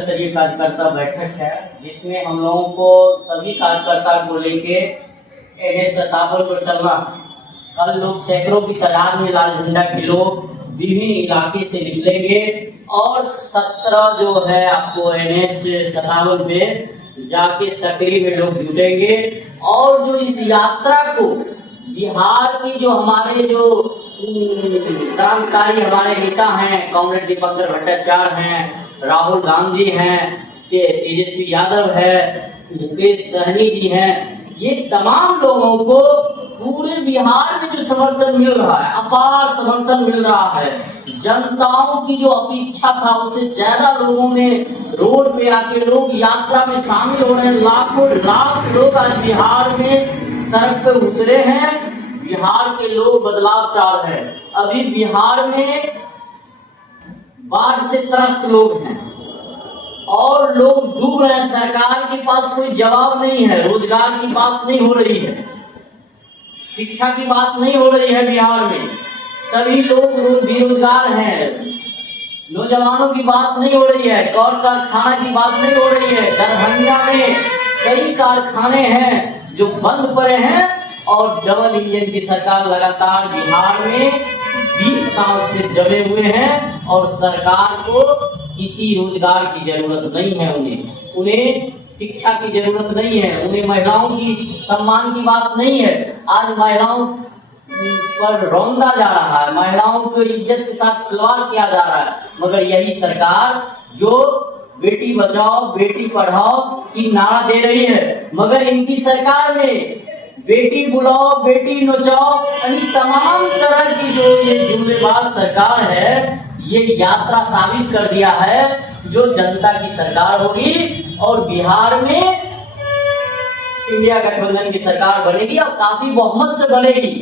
स्तरीय कार्यकर्ता बैठक है जिसमें हम लोगों को सभी कार्यकर्ता को लेके NH57 को चलना। कल लोग सैकड़ों की तादाद में लाल झंडा के लोग विभिन्न इलाके से निकलेंगे और 17 जो है आपको NH57 पे जाके सकरी में लोग जुटेंगे। और जो इस यात्रा को बिहार की जो हमारे जो क्रांतिकारी हमारे नेता हैं, कॉमरेड दीपंकर भट्टाचार्य हैं, राहुल गांधी हैं, तेजस्वी यादव है, मुकेश सहनी जी हैं, ये तमाम लोगों को पूरे बिहार में जो समर्थन मिल रहा है, अपार समर्थन मिल रहा है। जनताओं की जो अपेक्षा था उससे ज्यादा लोगों ने रोड पे आके लोग यात्रा में शामिल हो रहे हैं। लाखों लाख लोग आज बिहार में सड़क पे उतरे हैं। बिहार के लोग बदलाव चाह रहे हैं। अभी बिहार में बाढ़ से त्रस्त लोग हैं और लोग डूब रहे हैं। सरकार के पास कोई जवाब नहीं है। रोजगार की बात नहीं हो रही है, शिक्षा की बात नहीं हो रही है। बिहार में सभी लोग बेरोजगार हैं। नौजवानों की बात नहीं हो रही है। कारखाना की बात नहीं हो रही है। दरभंगा में कई कारखाने हैं जो बंद पड़े हैं और डबल इंजन की सरकार लगातार बिहार में 20 साल से जमे हुए हैं और सरकार को किसी रोजगार की जरूरत नहीं है। उन्हें शिक्षा की जरूरत नहीं है। उन्हें महिलाओं की सम्मान की बात नहीं है। आज महिलाओं पर रौंदा जा रहा है, महिलाओं को इज्जत के साथ खिलवाड़ किया जा रहा है। मगर यही सरकार जो बेटी बचाओ बेटी पढ़ाओ की नारा दे रही है, मगर इनकी सरकार में बेटी बुलाओ बेटी नचाओ यानी तमाम तरह की जो ये जुमलेबाज सरकार है, ये यात्रा साबित कर दिया है जो जनता की सरकार होगी और बिहार में इंडिया गठबंधन की सरकार बनेगी और काफी बहुमत से बनेगी।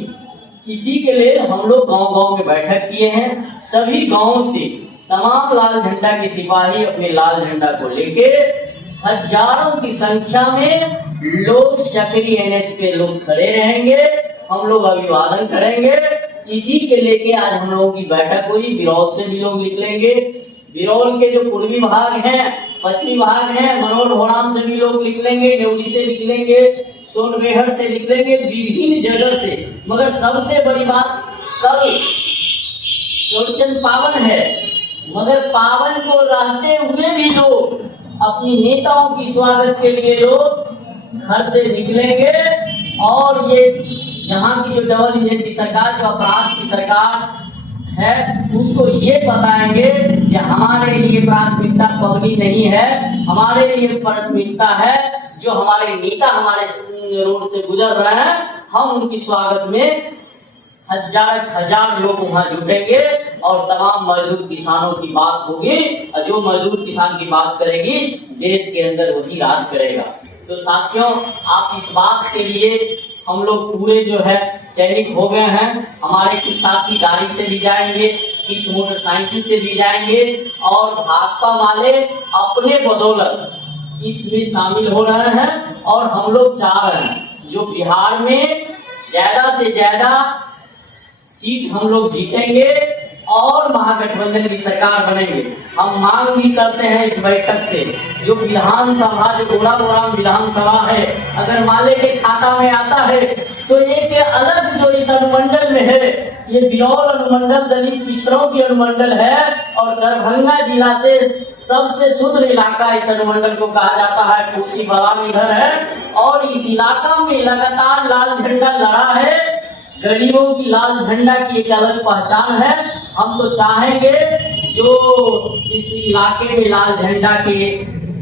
इसी के लिए हम लोग गांव-गांव में बैठक किए हैं। सभी गांवों से तमाम लाल झंडा के सिपाही अपने लाल झंडा को लेके हजारों की संख्या में लोग सकरी NH पे लोग खड़े रहेंगे। हम लोग अभिवादन करेंगे। इसी के लेके आज हम लोगों की बैठक हुई। बिरौल से भी लोग निकलेंगे। बिरौल के जो पूर्वी भाग हैं, पश्चिमी भाग हैं, मनोर भोराम से भी लोग निकलेंगे, न्योली से निकलेंगे, सोनबेहर से निकलेंगे, विभिन्न जगह से। मगर सबसे बड़ी बात, कल चौरचंद पावन है, मगर पावन को रहते हुए भी लोग अपनी नेताओं की स्वागत के लिए लोग घर से निकलेंगे। और ये यहाँ की जो डबल इंजन की सरकार, जो अपराध की सरकार है, उसको ये बताएंगे कि हमारे लिए प्राथमिकता पगड़ी नहीं है, हमारे लिए प्राथमिकता है जो हमारे नेता हमारे रोड से गुजर रहे हैं, हम उनकी स्वागत में हजार लोग वहां जुटेंगे और तमाम मजदूर किसानों की बात होगी। और जो मजदूर किसान की बात करेगी देश के अंदर वही राज करेगा। तो साथियों, आप इस बात के लिए हम लोग पूरे जो है चयनित हो गए हैं। हमारे कुछ साथी गाड़ी से भी जाएंगे, कुछ मोटरसाइकिल से भी जाएंगे और भाकपा वाले अपने बदौलत इसमें शामिल हो रहे हैं। और हम लोग चाह रहे हैं जो बिहार में ज्यादा से ज्यादा सीट हम लोग जीतेंगे और महागठबंधन की सरकार बनेंगे। हम मांग भी करते हैं इस बैठक से, जो विधानसभा जो गोराबोराम विधानसभा है, अगर माले के खाता में आता है तो एक अलग जो इस अनुमंडल में है, ये बिरौल अनुमंडल दलित पिछड़ों की अनुमंडल है और दरभंगा जिला से सबसे शुद्ध इलाका इस अनुमंडल को कहा जाता है। कोसी बलान इधर है और इस इलाका में लगातार लाल झंडा लड़ा है। गरीबों की लाल झंडा की एक अलग पहचान है। हम तो चाहेंगे जो इस इलाके में लाल झंडा के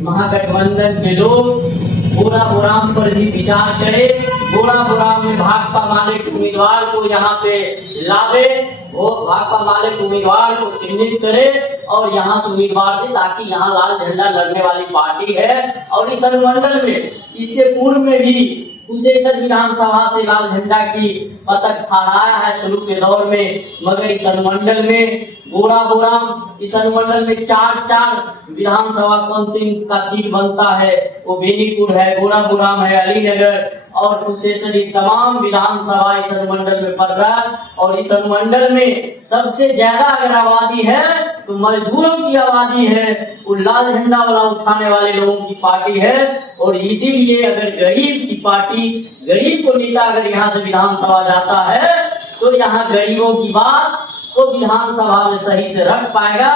महागठबंधन के लोग गोराबोराम पर भी विचार करें, गोराबोराम में भाकपा माले के उम्मीदवार को यहाँ पे लावे, वो भाकपा माले के उम्मीदवार को चिन्हित करे और यहाँ से उम्मीदवार दे, ताकि यहाँ लाल झंडा लड़ने वाली पार्टी है। और इस अनुमंडल में इससे पूर्व में भी कुशेश्वर विधानसभा से लाल झंडा की पतक फहराया है शुरू के दौर में। मगर इस अनुमंडल में गोराबोराम, इस अनुमंडल में चार विधानसभा काउंसिल का सीट बनता है। वो बेनीपुर है, गोराबोराम है, अलीनगर और कुशेश्वरी, तमाम विधानसभा इस अनुमंडल में पड़ रहा है। और इस अनुमंडल में सबसे ज्यादा अगर आबादी है तो मजदूरों की आबादी है, वो लाल झंडा वाला उठाने वाले लोगों की पार्टी है। और इसीलिए अगर गरीब की पार्टी, गरीब को नेता अगर यहाँ से विधानसभा जाता है तो यहाँ गरीबों की बात तो विधानसभा में सही से रख पाएगा।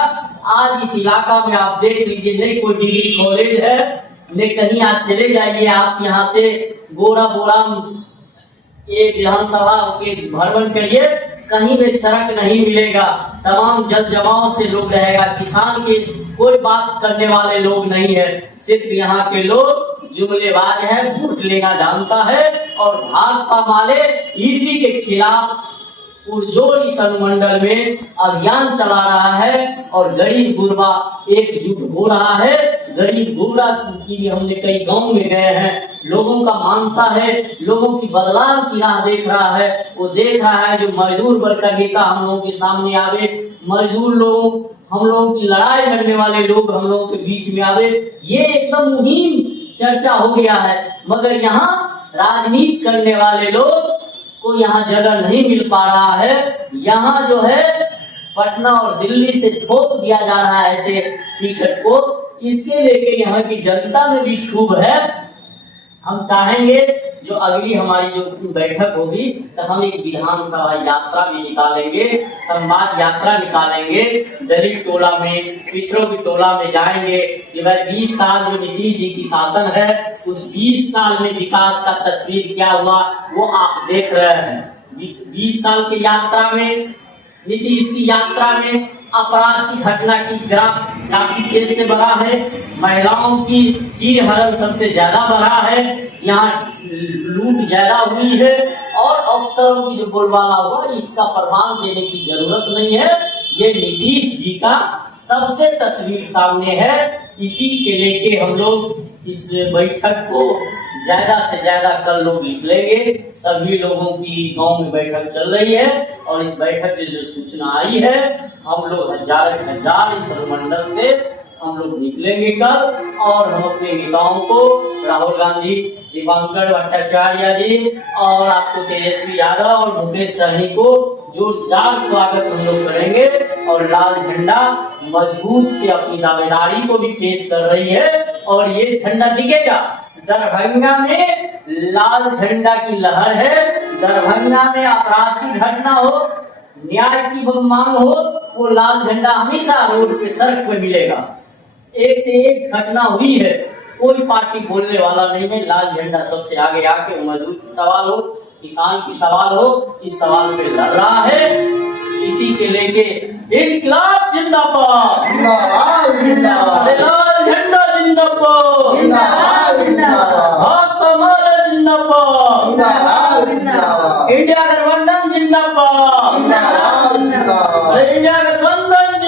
आज इस इलाका में आप देख लीजिए, नहीं कोई डिग्री कॉलेज है, नहीं कहीं आप चले जाइए, आप यहाँ से गोरा बोरा ये विधानसभा के भ्रमण करिए, कहीं भी सड़क नहीं मिलेगा, तमाम जल जमाव से लोग रहेगा, किसान के कोई बात करने वाले लोग नहीं है। सिर्फ यहाँ के लोग जुमलेबाज है, वोट लेना जानता है और भाजपा वाले इसी के खिलाफ पुरजोर इस अनुमंडल में अभियान चला रहा है और गरीब गुरबा एकजुट हो रहा है। गरीब गुरबा की हमने कई गांव में गए हैं, लोगों का मानसा है, लोगों की बदलाव की राह देख रहा है। वो देख रहा है जो मजदूर वर्ग का नेता हम लोगों के सामने आवे, मजदूर लोग, हम लोगों की लड़ाई लड़ने वाले लोग हम लोगों के बीच में आवे, ये एकदम मुहिम चर्चा हो गया है। मगर यहाँ राजनीति करने वाले लोग को यहाँ जगह नहीं मिल पा रहा है। यहाँ जो है पटना और दिल्ली से थोप दिया जा रहा है ऐसे टिकट को, इसके लेके यहाँ की जनता में भी क्षोभ है। हम चाहेंगे जो अगली हमारी जो बैठक होगी तो हम एक विधानसभा यात्रा भी निकालेंगे, संवाद यात्रा निकालेंगे, दलित टोला में, पिछड़ों की टोला में जाएंगे कि भाई 20 साल जो नीतीश जी की शासन है उस 20 साल में विकास का तस्वीर क्या हुआ वो आप देख रहे हैं। 20 साल की यात्रा में, नीतीश की यात्रा में अपराध की घटना की ग्राफ काफी तेज से बढ़ा है, महिलाओं की चीर हरण सबसे ज्यादा बढ़ा है, यहाँ लूट ज्यादा हुई है और अफसरों की जो बोलबाला हुआ इसका प्रमाण देने की जरूरत नहीं है। ये नीतीश जी का सबसे तस्वीर सामने है। इसी के लेके हम लोग इस बैठक को ज्यादा से ज्यादा कल लोग निकलेंगे। सभी लोगों की गांव में बैठक चल रही है और इस बैठक की जो सूचना आई है हम लोग हजार इस अनुमंडल से हम लोग निकलेंगे कल और हम अपने नेताओं को राहुल गांधी, दीपांकर भट्टाचार्य जी और आपको तेजस्वी यादव और मुकेश सहनी को जोरदार स्वागत हम लोग करेंगे। और लाल झंडा मजबूत से अपनी दावेदारी को भी पेश कर रही है और ये झंडा दिखेगा। दरभंगा में लाल झंडा की लहर है। दरभंगा में अपराध की घटना हो, न्याय की मांग हो, वो लाल झंडा हमेशा रोड पे, सड़क पे मिलेगा। एक से एक घटना हुई है, कोई पार्टी बोलने वाला नहीं है। लाल झंडा सबसे आगे आके मजदूर की सवाल हो, किसान की सवाल हो, इस सवाल पे लड़ रहा है। इसी के लेके इनकलाब जिंदाबाद, लाल झंडा जिंदाबाद, भारत हमारा जिंदाबाद, इंडिया गठबंधन जिंदाबाद, इंडिया गठबंधन